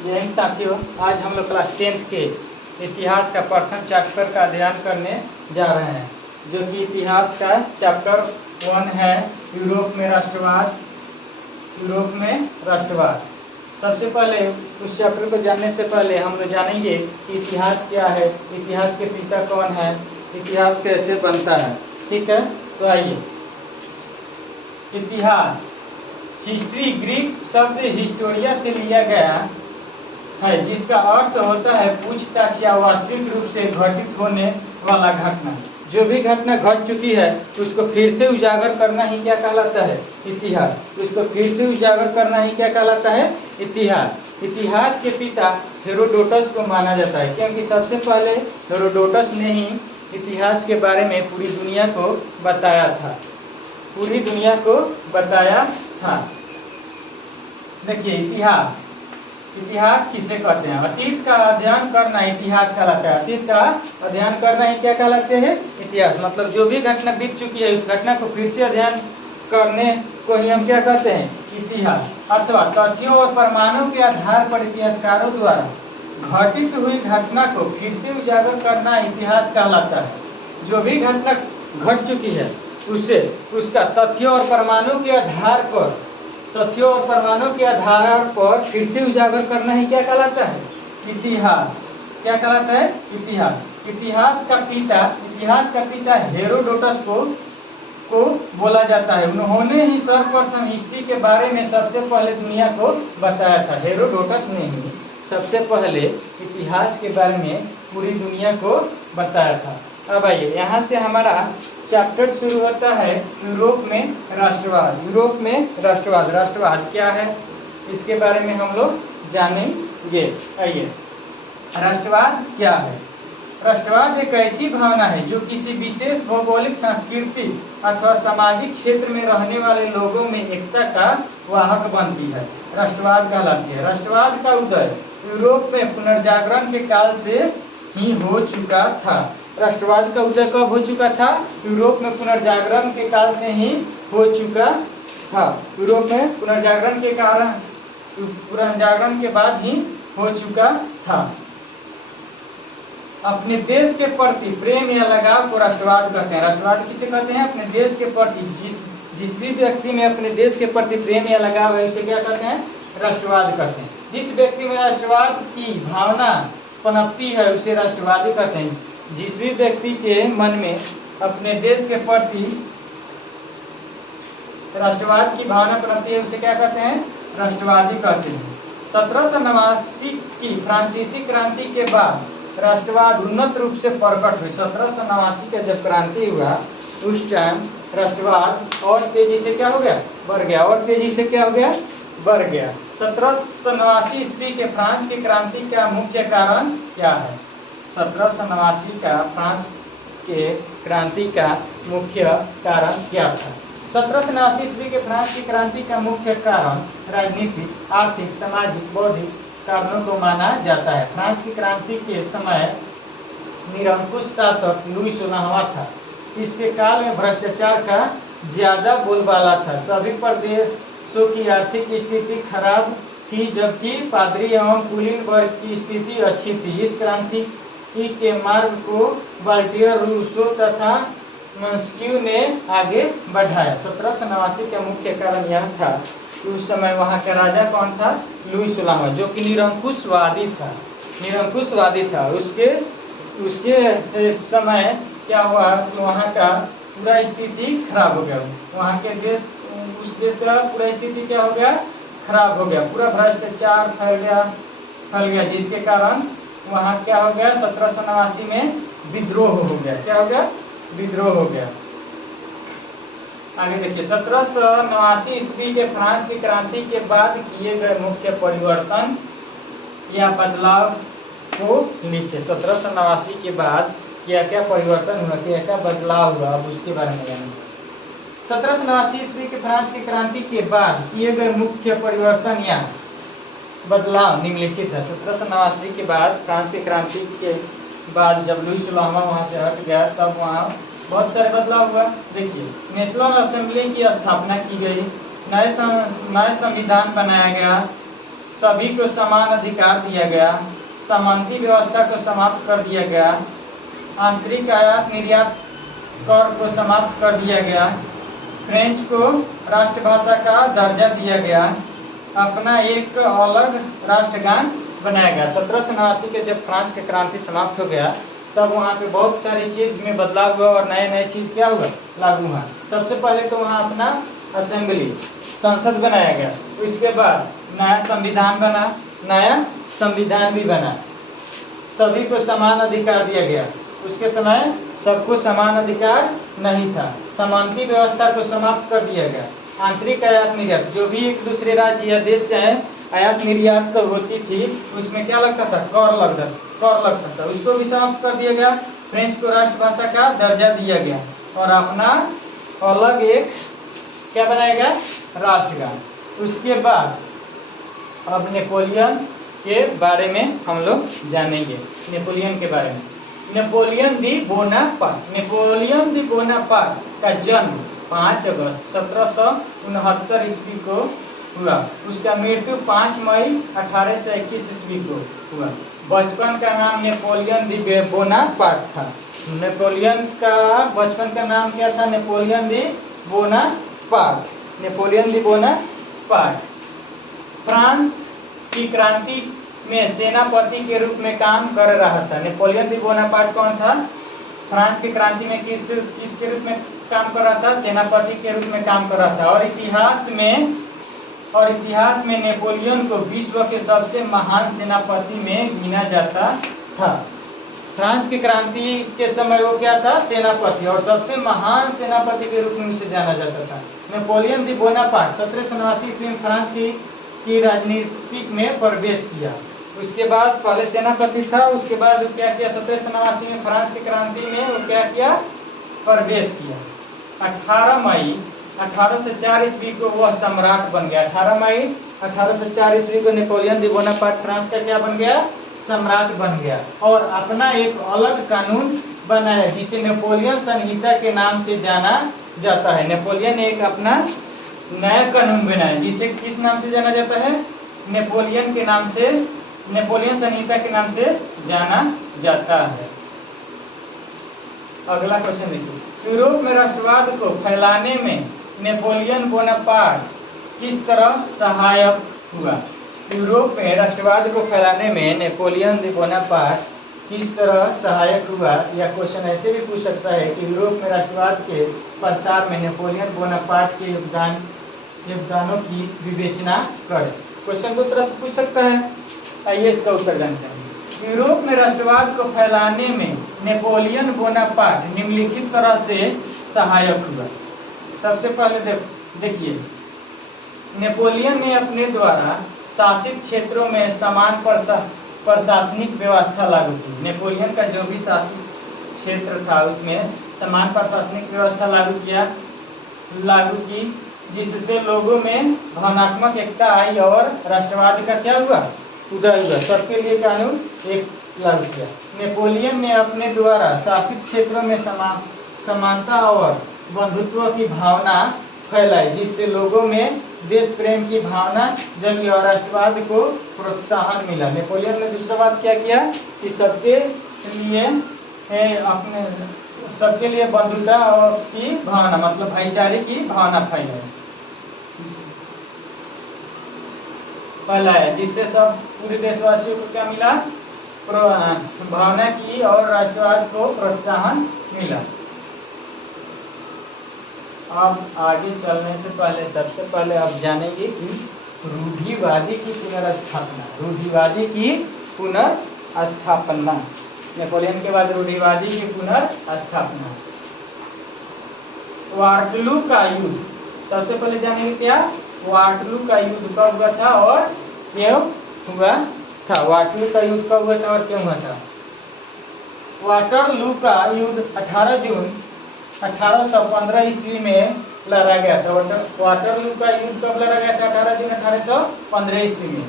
जय हिंद साथियों, आज हम लोग क्लास 10th के इतिहास का प्रथम चैप्टर का अध्ययन करने जा रहे हैं, जो कि इतिहास का चैप्टर 1 है, यूरोप में राष्ट्रवाद। यूरोप में राष्ट्रवाद। सबसे पहले उस चैप्टर को जानने से पहले हम लोग जानेंगे कि इतिहास क्या है, इतिहास के पिता कौन है, इतिहास कैसे बनता है। ठीक है, तो आइए। इतिहास, हिस्ट्री ग्रीक शब्द हिस्टोरिया से लिया गया है, जिसका अर्थ होता है पूछताछ या वास्तविक रूप से घटित होने वाला घटना। जो भी घटना घट चुकी है उसको फिर से उजागर करना ही क्या कहलाता है? इतिहास। उसको फिर से उजागर करना ही क्या कहलाता है? इतिहास। इतिहास के पिता हेरोडोटस को माना जाता है, क्योंकि सबसे पहले हेरोडोटस ने ही इतिहास के बारे में पूरी दुनिया को बताया था। पूरी दुनिया को बताया था। देखिए, इतिहास, इतिहास किसे कहते हैं? अतीत का अध्ययन करना इतिहास कहलाता है। अतीत का अध्ययन करना ही क्या कहलाते हैं? इतिहास। मतलब जो भी घटना बीत चुकी है उस घटना को फिर से अध्ययन करने को ही हम क्या कहते हैं? इतिहास। अथवा तथ्यों और प्रमाणों के आधार पर इतिहासकारों द्वारा घटित हुई घटना को फिर से उजागर करना इतिहास कहलाता है। जो भी घटना घट चुकी है उसे उसका तथ्यों और प्रमाणों के आधार पर फिर से उजागर करना ही क्या कहलाता है? इतिहास। क्या कहलाता है? इतिहास। इतिहास का पिता हेरोडोटस को बोला जाता है। उन्होंने ही सर्वप्रथम हिस्ट्री के बारे में सबसे पहले दुनिया को बताया था। हेरोडोटस ने ही सबसे पहले इतिहास के बारे में पूरी दुनिया को बताया था। अब आइए, यहाँ से हमारा चैप्टर शुरू होता है यूरोप में राष्ट्रवाद। यूरोप में राष्ट्रवाद। राष्ट्रवाद क्या है इसके बारे में हम लोग जानेंगे। आइए, राष्ट्रवाद क्या है? राष्ट्रवाद एक ऐसी भावना है जो किसी विशेष भौगोलिक, सांस्कृतिक अथवा सामाजिक क्षेत्र में रहने वाले लोगों में एकता का वाहक बनती है। राष्ट्रवाद कहलाती है। राष्ट्रवाद का उदय यूरोप में पुनर्जागरण के काल से ही हो चुका था। राष्ट्रवाद का उदय कब हो चुका था? यूरोप में पुनर्जागरण के काल से ही हो चुका था। यूरोप में पुनर्जागरण के बाद ही हो चुका था। अपने देश के प्रति प्रेम या लगाव को राष्ट्रवाद कहते हैं। राष्ट्रवाद किसे कहते हैं? अपने देश के प्रति जिस भी व्यक्ति में अपने देश के प्रति प्रेम या लगाव है उसे क्या कहते हैं? राष्ट्रवाद कहते हैं। जिस व्यक्ति में राष्ट्रवाद की भावना पनपती है उसे राष्ट्रवादी कहते हैं। जिस भी व्यक्ति के मन में अपने देश के प्रति राष्ट्रवाद की भावना पनपती है उसे क्या कहते हैं? राष्ट्रवादी कहते हैं। 1789 की फ्रांसीसी क्रांति के बाद राष्ट्रवाद उन्नत रूप से प्रकट हुई। 1789 का जब क्रांति हुआ उस टाइम राष्ट्रवाद और तेजी से क्या हो गया? बढ़ गया। और तेजी से क्या हो गया? बढ़ गया। 1789 ईस्वी के फ्रांस की क्रांति का मुख्य कारण क्या है? 1789 का फ्रांस के क्रांति का मुख्य कारण क्या था? 1789 ईस्वी के फ्रांस की क्रांति का मुख्य कारण राजनीतिक, आर्थिक, सामाजिक, बौद्धिक कारणों को माना जाता है। फ्रांस की क्रांति के समय निरंकुश शासक लुई 16वां था। इसके काल में भ्रष्टाचार का ज्यादा बोलबाला था। सभी प्रदेशों की आर्थिक स्थिति खराब थी, जबकि पादरी एवं कुलीन वर्ग की स्थिति अच्छी थी। इस क्रांति के मार्ग को वाल्टियर, रूसो तथा मॉन्स्क्यू ने आगे बढ़ाया। 1789 का मुख्य कारण यह था कि उस समय वहाँ का राजा कौन था? लुई 16वां, जो कि निरंकुशवादी था। उसके समय क्या हुआ कि वहाँ का पूरा स्थिति खराब हो गया। वहाँ के उस देश का पूरा स्थिति क्या हो गया? खराब हो गया। पूरा भ्रष्टाचार फैल गया, जिसके कारण वहाँ क्या हो गया? 1789 में विद्रोह हो गया। क्या हो गया? विद्रोह हो गया। आगे देखिए, 1789 ईस्वी के फ्रांस की क्रांति के बाद किए गए मुख्य परिवर्तन या बदलाव को लिखे। 1789 के बाद क्या क्या परिवर्तन हुआ, क्या क्या बदलाव हुआ, अब उसके बारे में जानेंगे। 1789 ईस्वी के फ्रांस की क्रांति के बाद किए गए मुख्य परिवर्तन या बदलाव निम्नलिखित है। 1789 के बाद फ्रांस की क्रांति के बाद जब लुई 16वां वहाँ से हट गया तब वहाँ बहुत सारे बदलाव हुआ। देखिए, नेशनल असेंबली की स्थापना की गई, नए संविधान बनाया गया, सभी को समान अधिकार दिया गया, सामंती व्यवस्था को समाप्त कर दिया गया, आंतरिक आयात निर्यात कर को समाप्त कर दिया गया, फ्रेंच को राष्ट्रभाषा का दर्जा दिया गया, अपना एक अलग राष्ट्रगान बनाया गया। 1789 के जब फ्रांस की क्रांति समाप्त हो गया तब वहाँ पे बहुत सारी चीज में बदलाव हुआ और नए नए चीज क्या हुआ, लागू हुआ। सबसे पहले तो वहाँ अपना असेंबली संसद बनाया गया, उसके बाद नया संविधान बना, नया संविधान भी बना, सभी को समान अधिकार दिया गया। उसके समय सबको समान अधिकार नहीं था, समानती व्यवस्था को समाप्त कर दिया गया, आंतरिक आयात निर्यात, जो भी एक दूसरे राज्य या देश से आयात निर्यात तो होती थी उसमें क्या लगता था, कर लगता था, उसको भी समाप्त कर दिया गया। फ्रेंच को राष्ट्रभाषा का दर्जा दिया गया और अपना अलग एक क्या बनाया गया, राष्ट्रगान। उसके बाद अब नेपोलियन के बारे में हम लोग जानेंगे। नेपोलियन के बारे में, नेपोलियन दी बोनापार्ट का जन्म 5 अगस्त 1769 ईस्वी को हुआ। उसका मृत्यु 5 मई 1821 ईस्वी को हुआ। बचपन का नाम नेपोलियन दी बोनापार्ट था। नेपोलियन का बचपन का नाम क्या था, नेपोलियन दी बोनापार्ट, नेपोलियन दी बोनापार्ट। फ्रांस की क्रांति में सेनापति के रूप में काम कर रहा था। नेपोलियन दी बोनापार्ट कौन था, फ्रांस की क्रांति में किसके रूप में काम कर रहा था, सेनापति के रूप में काम कर रहा था। और इतिहास में नेपोलियन को विश्व के सबसे महान सेनापति में गिना जाता था। फ्रांस की क्रांति के समय वो क्या था, सेनापति, और सबसे महान सेनापति के रूप में उसे जाना जाता था। नेपोलियन दी बोनापार्ट 1789 ईस्वी में फ्रांस की राजनीति में प्रवेश किया। उसके बाद पहले सेनापति था, उसके बाद क्या किया, 1789 में फ्रांस की क्रांति में वो क्या किया, प्रवेश किया। 18 मई 1804 ईस्वी को वह सम्राट बन गया। 18 मई 1804 ईस्वी को नेपोलियन दी बोनापार्ट फ्रांस का क्या बन गया, सम्राट बन गया और अपना एक अलग कानून बनाया जिसे नेपोलियन संहिता के नाम से जाना जाता है। नेपोलियन ने एक अपना नया कानून बनाया जिसे किस नाम से जाना जाता है, नेपोलियन के नाम से, नेपोलियन संहिता के नाम से जाना जाता है। अगला क्वेश्चन देखिए, यूरोप में राष्ट्रवाद को फैलाने में नेपोलियन बोनापार्ट किस तरह सहायक हुआ। यूरोप में राष्ट्रवाद को फैलाने में नेपोलियन दी बोनापार्ट किस तरह सहायक हुआ। यह क्वेश्चन ऐसे भी पूछ सकता है कि यूरोप में राष्ट्रवाद के प्रसार में नेपोलियन बोनापार्ट के योगदानों की विवेचना करें। क्वेश्चन को तरह से पूछ सकता है। आइए इसका उत्तर जानते हैं। यूरोप में राष्ट्रवाद को फैलाने में नेपोलियन बोनापार्ट निम्नलिखित तरह से सहायक हुआ। सबसे पहले देखिए, नेपोलियन ने अपने द्वारा शासित क्षेत्रों में समान प्रशासनिक व्यवस्था लागू की। नेपोलियन का जो भी शासित क्षेत्र था उसमें समान प्रशासनिक व्यवस्था लागू की जिससे लोगों में भावनात्मक एकता आई और राष्ट्रवाद का क्या हुआ, उदय हुआ। सबके लिए कानून एक लागू किया। नेपोलियन ने अपने द्वारा शासित क्षेत्रों में समानता और बंधुत्व की भावना फैलाई जिससे लोगों में देश प्रेम की भावना जगी और राष्ट्रवाद को प्रोत्साहन मिला। नेपोलियन ने दूसरा बात क्या किया कि सबके लिए बंधुता की भावना मतलब भाईचारे की भावना फैलाया जिससे सब पूरे देशवासियों को क्या मिला, भावना की और राष्ट्रवाद को प्रोत्साहन मिला। अब आगे चलने से पहले सबसे पहले आप जानेंगे कि रूढ़िवादी की पुनर्स्थापना। रूढ़िवादी की पुनर्स्थापना, नेपोलियन के बाद रूढ़िवादी की पुनर्स्थापना। वाटरलू का युद्ध, सबसे पहले जानेंगे क्या, वाटरलू का युद्ध कब हुआ था और क्यों हुआ था। वाटरलू का युद्ध कब हुआ था और क्यों हुआ था। वाटरलू का युद्ध 18 जून 1815 ईस्वी में लड़ा गया था। वाटरलू का युद्ध कब लड़ा गया था, 18 जून 1815 ईस्वी में।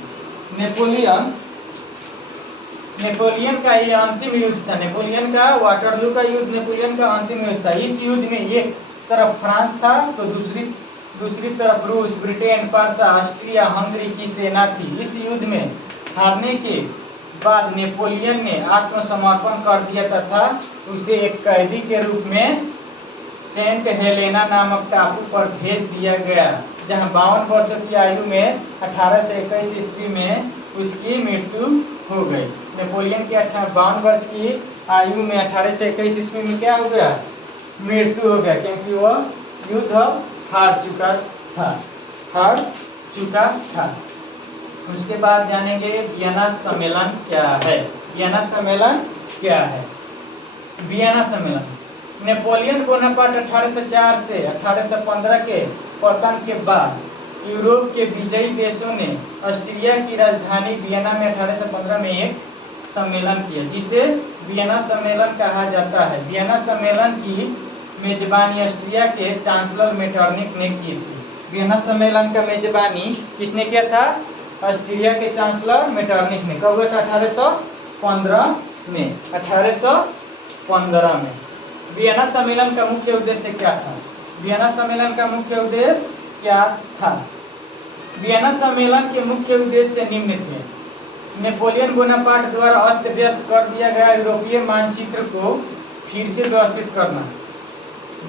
नेपोलियन का ये अंतिम युद्ध था। नेपोलियन का वाटरलू का युद्ध नेपोलियन का अंतिम युद्ध था। इस युद्ध में एक तरफ फ्रांस था तो दूसरी दूसरी तरफ रूस, ब्रिटेन, पर्सा, ऑस्ट्रिया, हंगरी की सेना थी। इस युद्ध में हारने के बाद नेपोलियन ने आत्मसमर्पण कर दिया तथा उसे एक कैदी के रूप में सेंट हेलेना नामक टापू पर भेज दिया गया, जहां 52 वर्षों की आयु में 1821 ईस्वी में उसकी मृत्यु हो गई। नेपोलियन की 52 वर्ष की आयु में 1821 ईस्वी में क्या हो गया? मृत्यु हो गया, क्योंकि वह युद्ध हार चुका था। उसके बाद जानेंगे वियना सम्मेलन क्या है। वियना सम्मेलन क्या है? वियना सम्मेलन नेपोलियन बोनापार्ट 1804 से 1815 के पतन के बाद यूरोप के विजयी देशों ने ऑस्ट्रिया की राजधानी वियना में 1815 में एक सम्मेलन किया, जिसे वियना सम्मेलन कहा जाता है। वियना सम्मेलन की मेजबानी ऑस्ट्रिया के चांसलर मेटरनिक ने की थी। वियना सम्मेलन का मेजबानी किसने किया था? ऑस्ट्रिया के चांसलर मेटरनिक ने। कब हुआ था? 1815 में। 1815 में। वियना सम्मेलन का मुख्य उद्देश्य क्या था? वियना सम्मेलन का मुख्य उद्देश्य क्या था? वियना सम्मेलन के मुख्य उद्देश्य निम्न थे। नेपोलियन बोनापार्ट द्वारा अस्त व्यस्त कर दिया गया यूरोपीय मानचित्र को फिर से व्यवस्थित करना।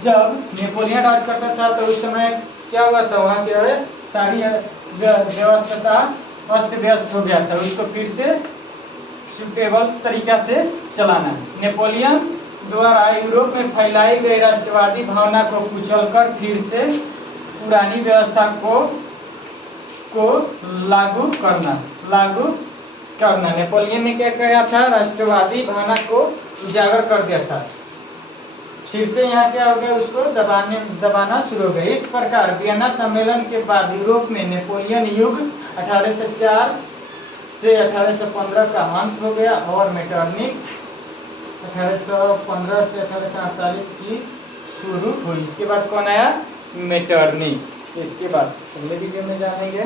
जब नेपोलियन राज करता था तो उस समय क्या हुआ था? वहाँ क्या है, सारी व्यवस्था अस्त व्यस्त हो गया था, उसको फिर से सुटेबल तरीका से चलाना। नेपोलियन द्वारा यूरोप में फैलाई गई राष्ट्रवादी भावना को कुचलकर फिर से पुरानी व्यवस्था को लागू करना। नेपोलियन ने क्या किया था? राष्ट्रवादी भावना को उजागर कर दिया था। फिर से यहाँ क्या हो गया? उसको दबाना शुरू हो गया। इस प्रकार वियना सम्मेलन के बाद यूरोप में नेपोलियन युग 1804 से 1815 का अंत हो गया और मेटरनिक 1815 से 1848 की शुरू हुई। इसके बाद कौन आया? मेटरनिक। इसके बाद अगले वीडियो में जानेंगे।